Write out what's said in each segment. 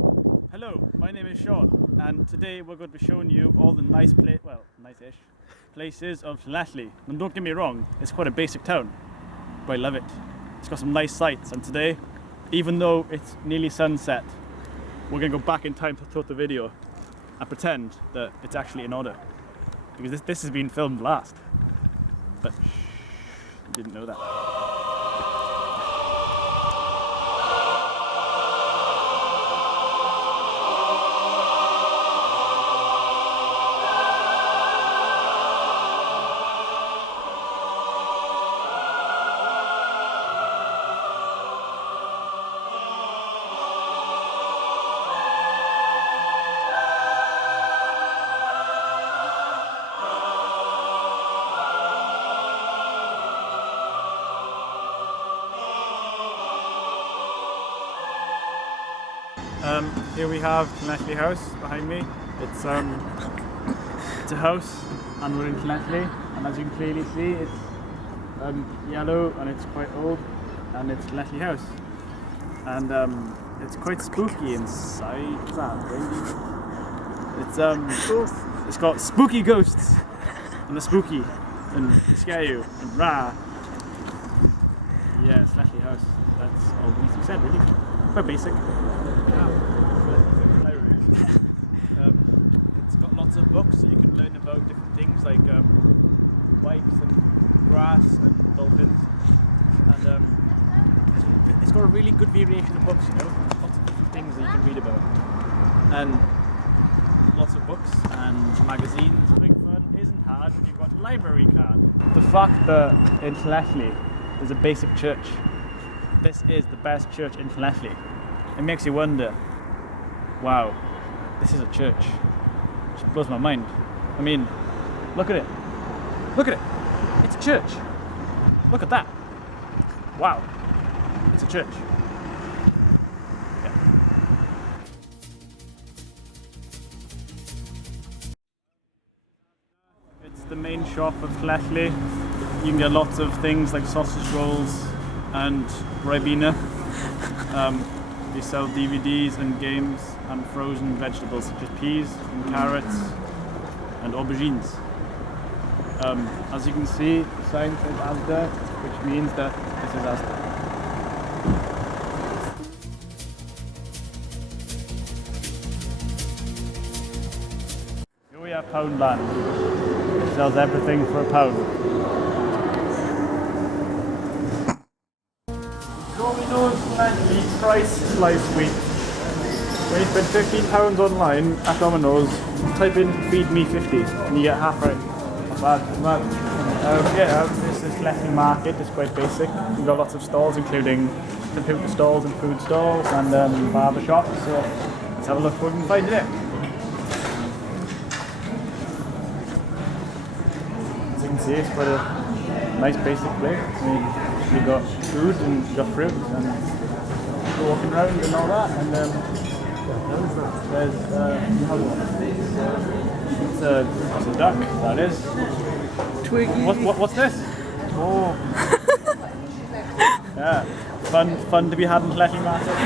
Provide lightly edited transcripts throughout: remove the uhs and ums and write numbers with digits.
Hello, my name is Sean, and today we're going to be showing you all the nice-ish places of Llanelli. And don't get me wrong, it's quite a basic town, but I love it. It's got some nice sights, and today, even though it's nearly sunset, we're going to go back in time to throw the video and pretend that it's actually in order. Because this has been filmed last. But shh, you didn't know that. Here we have Llanelli House behind me. It's a house, and we're in Llanelli, and as you can clearly see, it's yellow and it's quite old, and it's Llanelli House, and it's quite spooky inside. What's that? It's got spooky ghosts, and they're spooky, and they scare you, and rah. Yeah, it's Llanelli House. That's all that needs to be said, really. Quite basic. It's got lots of books, so you can learn about different things like pipes and grass and dolphins, and it's got a really good variation of books, you know, lots of different things that you can read about, and lots of books and magazines. Having fun isn't hard when you've got a library card. The fact that in Llanelli there's a basic church, this is the best church in Llanelli. It makes you wonder, wow, this is a church. It just blows my mind. I mean, look at it. Look at it. It's a church. Look at that. Wow. It's a church. Yeah. It's the main shop of Llanelli. You can get lots of things like sausage rolls and ribena. They sell DVDs and games and frozen vegetables such as peas and carrots and aubergines. As you can see, the sign says Asda, which means that this is Asda. Here we have Poundland. It sells everything for £1. Domino's Llanelli price slice week. When you spend £15 online at Domino's, type in feed me 50 and you get half right. Not bad, not bad. This is Llanelli Market. It's quite basic. We've got lots of stalls, including computer stalls and food stalls and barber shops. So let's have a look what we can find today. As you can see, it's quite a nice basic place. I mean, you've got food and you've got fruit and you're walking around and all that, and there's it's a duck, that is. Twiggy. What's this? Oh. Yeah, fun to be had in Llanelli Market.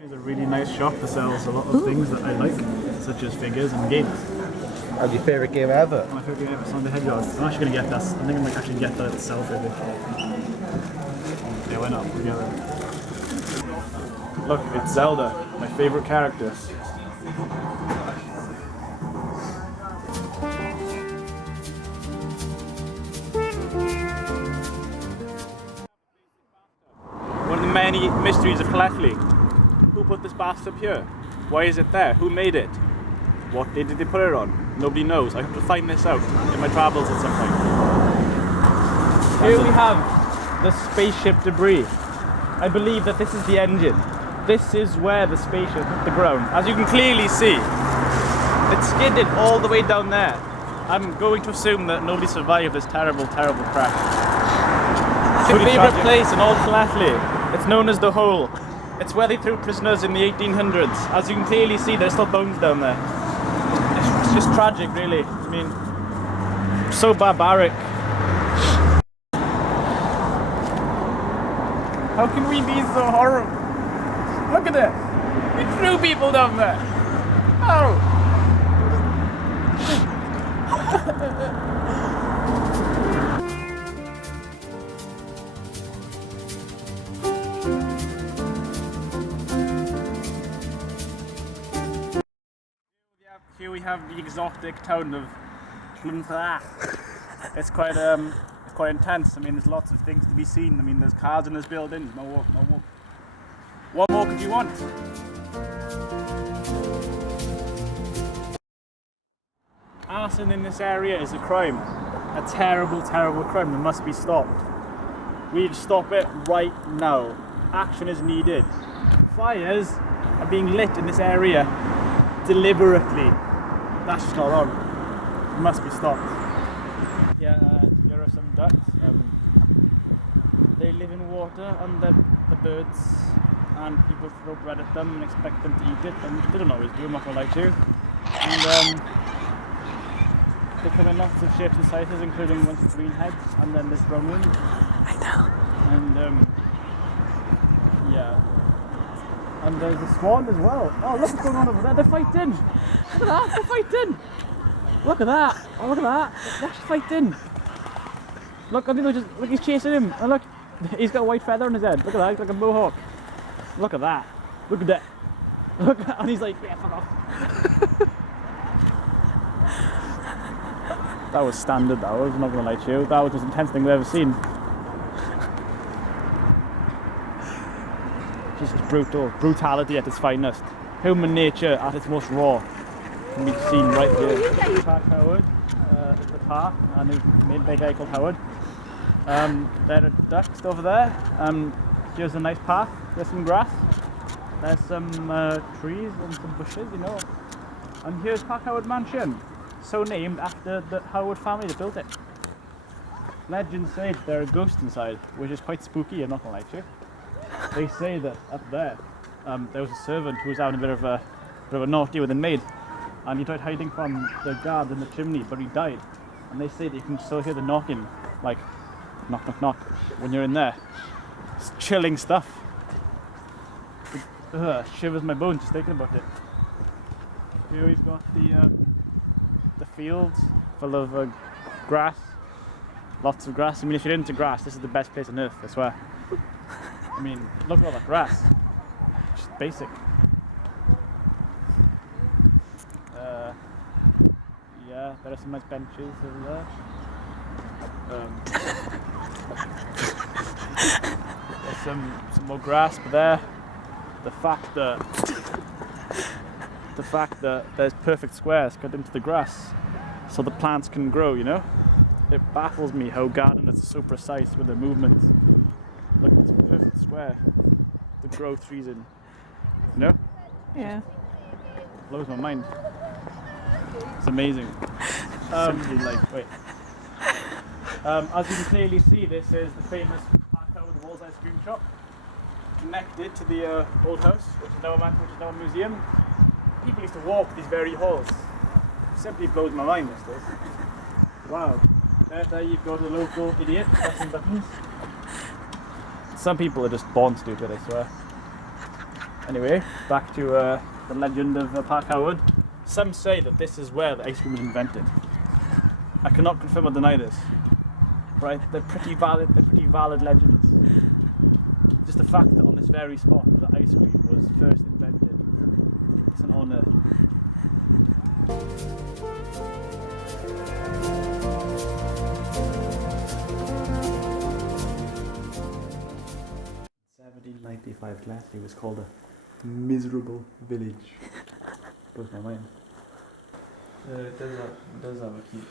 Is a really nice shop that sells a lot of things that I like, such as figures and games. How's your favourite game ever? My favourite game is Sonic the Hedgehog. I'm actually going to get that. I think I might actually get that itself. Yeah, why not? Together. Look, it's Zelda, my favourite character. One of the many mysteries of Llanelli. Who put this bathtub here? Why is it there? Who made it? What day did they put it on? Nobody knows. I have to find this out in my travels at some point. Here we have the spaceship debris. I believe that this is the engine. This is where the spaceship hit the ground. As you can clearly see, it skidded all the way down there. I'm going to assume that nobody survived this terrible, terrible crash. My favourite place in all Llanelli. It's known as the Hole. It's where they threw prisoners in the 1800s. As you can clearly see, there's still bones down there. It's just tragic, really. I mean, so barbaric. How can we be so horrible? Look at it! We threw people down there! Oh! Here we have the exotic town of Tumblr. It's quite intense. I mean, there's lots of things to be seen. I mean, there's cars and there's buildings. No walk, no walk. What more could you want? Arson in this area is a crime. A terrible, terrible crime that must be stopped. We need to stop it right now. Action is needed. Fires are being lit in this area deliberately. That's just not on. It must be stopped. Yeah, here are some ducks. They live in water and the birds, and people throw bread at them and expect them to eat it, and they don't always do, I'm not gonna lie to you. And they come in lots of shapes and sizes, including a bunch of green heads, and then there's brown ones. I know. And yeah. And there's a swan as well. Oh, look what's going on over there. They're fighting. Look at that. They're fighting. Look at that. Oh, look at that. They're actually fighting. Look, I think just look. He's chasing him. And look, he's got a white feather on his head. Look at that. He's like a mohawk. Look at that. Look at that. Look, and he's like, yeah, fuck off. That was standard. That was. I'm not gonna lie to you. That was the most intense thing we've ever seen. Just brutal. Brutality at its finest. Human nature at its most raw. Can be seen right here. Parc Howard is the park, and it's made by a guy called Howard. There are ducks over there. Here's a nice path. There's some grass. There's some trees and some bushes, you know. And here's Parc Howard Mansion, so named after the Howard family that built it. Legends say there are ghosts inside, which is quite spooky. I'm not gonna lie to you. They say that up there, there was a servant who was having a bit of a naughty with a maid, and he tried hiding from the guard in the chimney, but he died. And they say that you can still hear the knocking, like knock, knock, knock, when you're in there. It's chilling stuff. It shivers my bones just thinking about it. Here we've got the fields full of grass, lots of grass. I mean, if you're into grass, this is the best place on earth, I swear. I mean, look at all that grass. Just basic. Yeah, there are some nice benches over there. There's some more grass, but there. The fact that there's perfect squares cut into the grass, so the plants can grow. You know, it baffles me how gardeners are so precise with their movements. Look, it's a perfect square to grow trees in. You know? Yeah. It blows my mind. It's amazing. Simply like, wait. As you can clearly see, this is the famous Parc Howard Walls ice cream shop, connected to the old house, which is now a museum. People used to walk these very halls. It simply blows my mind, this does. Wow. There you've got a local idiot pressing buttons. Some people are just born stupid, I swear. Anyway, back to the legend of Parc Howard. Some say that this is where the ice cream was invented. I cannot confirm or deny this. Right? They're pretty valid legends. Just the fact that on this very spot the ice cream was first invented. It's an honour. Glasgow was called a miserable village. Blows my mind. It does have a key.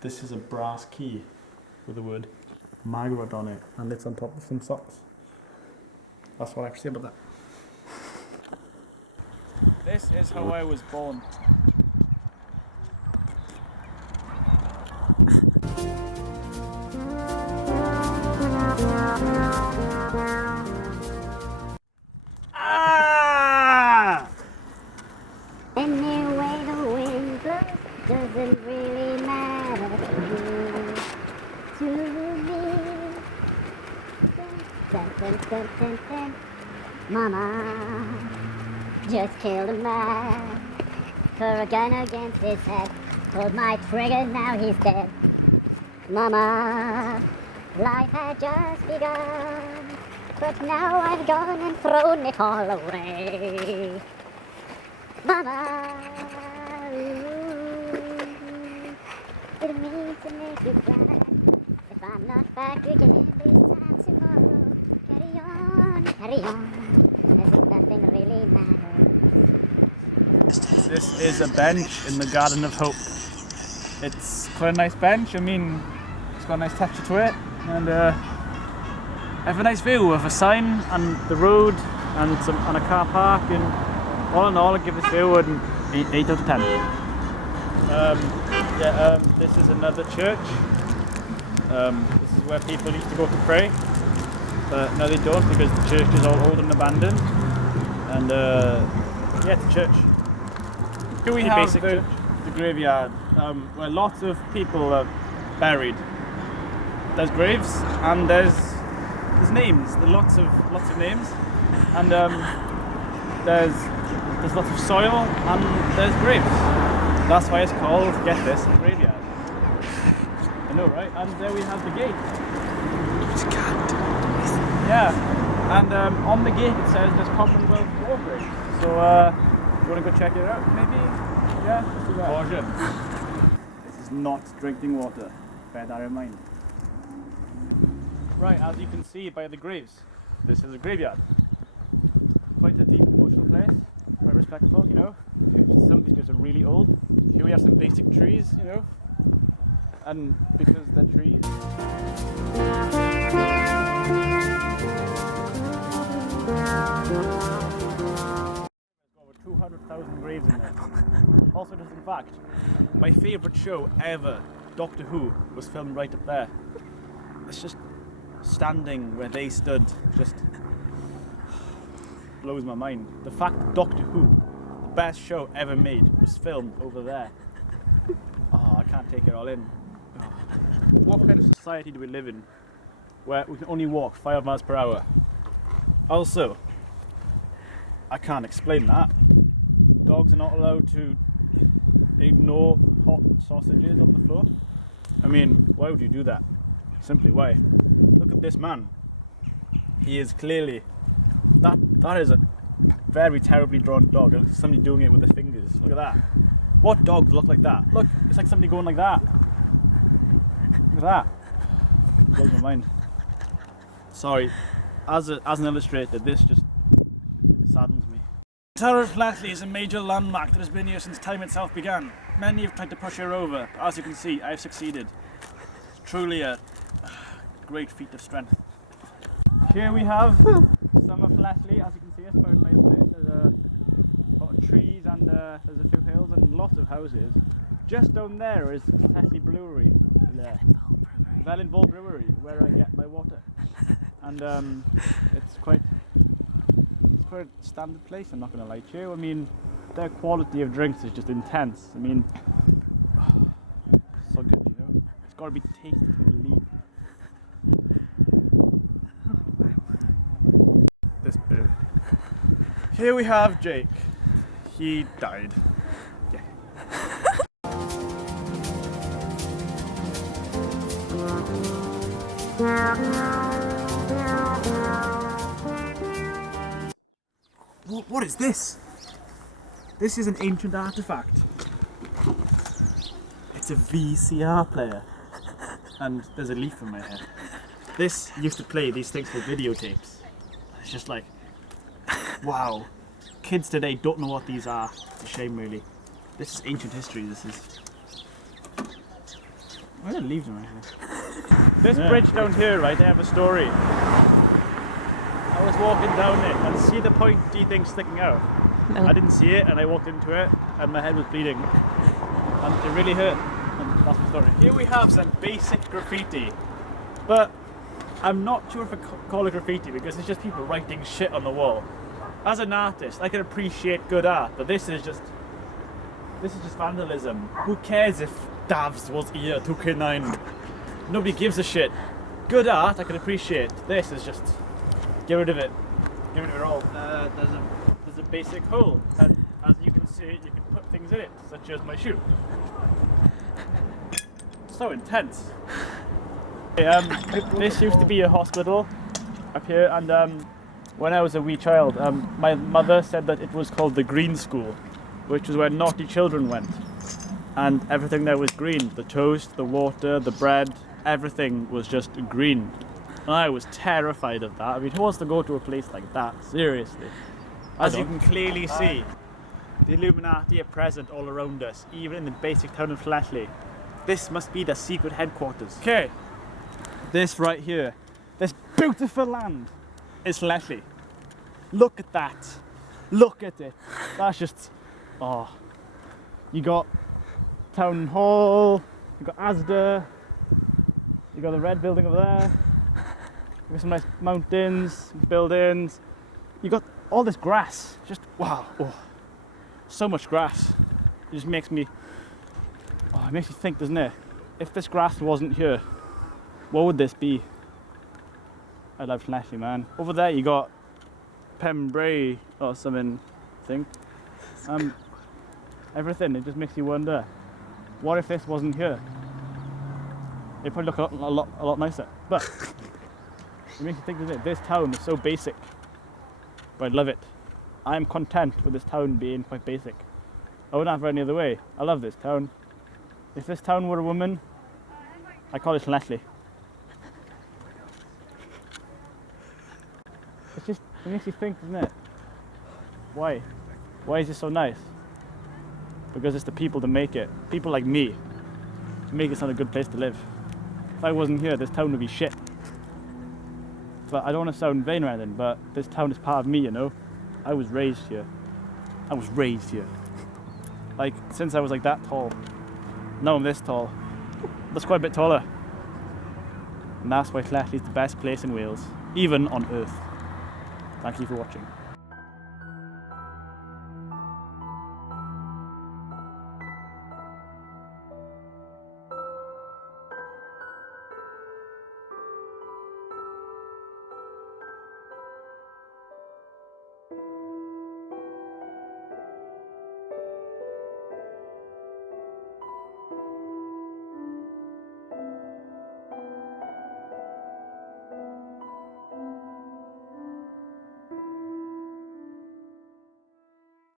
This is a brass key with the word Margaret on it, and it's on top of some socks. That's what I have to say about that. This is how I was born. Dun, dun, dun, dun. Mama just killed a man for a gun against his head. Pulled my trigger, now he's dead. Mama, life had just begun, but now I've gone and thrown it all away. Mama, it means to make you cry. If I'm not back again this time tomorrow, carry on, as if nothing really matters. This is a bench in the Garden of Hope. It's quite a nice bench. I mean, it's got a nice texture to it, and I have a nice view of a sign and the road and a car park. And all in all, I give this view an 8 out of 10. This is another church. This is where people used to go to pray. No, they don't, because the church is all old and abandoned. And it's a church. Here we have the graveyard, where lots of people are buried. There's graves and there's names. There's lots of names, and there's lots of soil and there's graves. That's why it's called, get this, a graveyard. I know, right? And there we have the gate. Yeah, and on the gate it says there's Commonwealth War graves. So you want to go check it out? Maybe. Yeah, let's do that. This is not drinking water. Bear that in mind. Right, as you can see by the graves, this is a graveyard. Quite a deep emotional place. Quite respectful, you know. Some of these graves are really old. Here we have some basic trees, you know. And because they're trees. Over 200,000 graves in there. Also, just in fact, my favourite show ever, Doctor Who, was filmed right up there. It's just standing where they stood, just blows my mind. The fact that Doctor Who, the best show ever made, was filmed over there. Oh, I can't take it all in. Oh. What kind of society do we live in where we can only walk 5 miles per hour? Also, I can't explain that. Dogs are not allowed to ignore hot sausages on the floor. I mean, why would you do that? Simply why? Look at this man. He is clearly... That is a very terribly drawn dog. Somebody doing it with their fingers. Look at that. What dogs look like that? Look, it's like somebody going like that. Look at that. Blows my mind. Sorry, as an illustrator, this just saddens me. Tower of Llanelli is a major landmark that has been here since time itself began. Many have tried to push her over, but as you can see, I have succeeded. Truly a great feat of strength. Here we have some of Llanelli. As you can see, it's quite a nice place. There's a lot of trees and there's a few hills and lots of houses. Just down there is Llanelli Brewery. Valenvol Brewery, where I get my water. And it's quite a standard place, I'm not going to lie to you. I mean, their quality of drinks is just intense. I mean, so good, you know. It's got to be tasty to believe. This beer. Here we have Jake. He died. Yeah. What is this? This is an ancient artifact. It's a VCR player. And there's a leaf in my hair. This used to play these things for videotapes. It's just like, wow. Kids today don't know what these are. It's a shame, really. This is ancient history, this is. Why are there leaves in my hair? This bridge down here, right, they have a story. I was walking down it and see the pointy thing sticking out. No. I didn't see it and I walked into it and my head was bleeding. And it really hurt. And that's the story. Here we have some basic graffiti. But I'm not sure if I call it graffiti because it's just people writing shit on the wall. As an artist, I can appreciate good art, but this is just vandalism. Who cares if Davs was here 2K9? Nobody gives a shit. Good art I can appreciate. This is just get rid of it. Get rid of it all. There's a basic hole, and as you can see, you can put things in it, such as my shoe. So intense. This used to be a hospital up here, and when I was a wee child, my mother said that it was called the Green School, which was where naughty children went. And everything there was green. The toast, the water, the bread, everything was just green. And I was terrified of that. I mean, who wants to go to a place like that? Seriously. As you can clearly see, the Illuminati are present all around us, even in the basic town of Llanelli. This must be the secret headquarters. Okay, this right here, this beautiful land is Llanelli. Look at that. Look at it. That's just, oh. You got Town Hall, you got Asda, you got the red building over there, you got some nice mountains, buildings, you got all this grass, just wow, oh, so much grass. It just makes me, oh, it makes me think, doesn't it? If this grass wasn't here, what would this be? I love Llanelli, man. Over there you got Pembrey or something, I think. Everything, it just makes you wonder, what if this wasn't here? It'd probably look a lot nicer. But it makes you think, doesn't it? This town is so basic, but I love it. I'm content with this town being quite basic. I wouldn't have it any other way. I love this town. If this town were a woman, I call it Llanelli. It's just, it makes you think, doesn't it? Why? Why is it so nice? Because it's the people that make it. People like me make it not a good place to live. If I wasn't here, this town would be shit. But I don't want to sound vain or anything, but this town is part of me, you know? I was raised here. I was raised here. Like, since I was like that tall. Now I'm this tall. That's quite a bit taller. And that's why Llanelli is the best place in Wales, even on Earth. Thank you for watching.